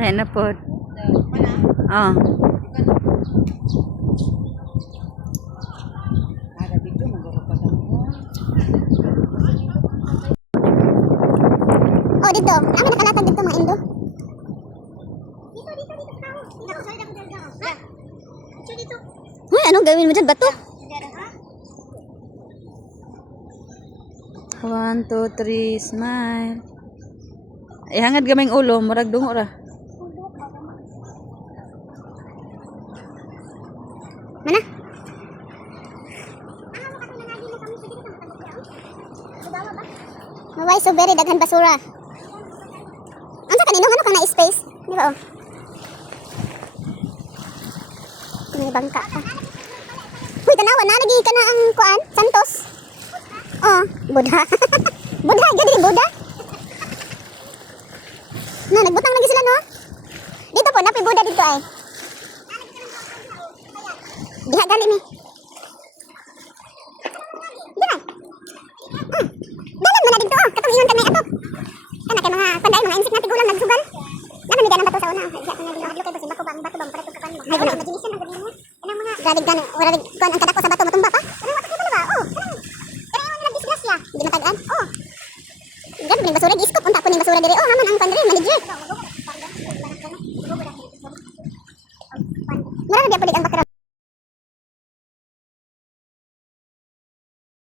Dahil na po. Oh. Oh, dito. Namin nakalatag dito mga indo. Uy, anong gawin mo dyan? Bato? 1, 2, 3, smile. Ihangad gamay ulo, murag dungo ra. Mana? Maway, so very daghan basura. Ang sa kanino, ano kang na-space? Di ba, oh? May bangka pa. Uy, tanawa na, nagiging ka na ang kuan, Santos. Oh, Buddha. Buddha, gadi ni Buddha. Na, nagbutang lagi sila, no? Dito po, napi Buddha dito ay. Diha gali ni. Diha. Dalan mo na dito, oh. Katong ingon kami ato. Kana kay mga panday, mga insik na tigulang nagsugal. Naman mi ganang bato sa una. Diha kana dilo hadlo kay basi bako ba ang bato bang pareto ka kan mo. Ay, wala imagination ang gawin mo. Kanang mga gradig gan, wala dig kuan ang kadako sa bato matumba pa. Kanang bato ba ba? Oh, kanang yung disgrasya. Di matagaan. Oh. Grabe ning basura giskop unta ko ning basura diri. Oh, haman ang pandre manager.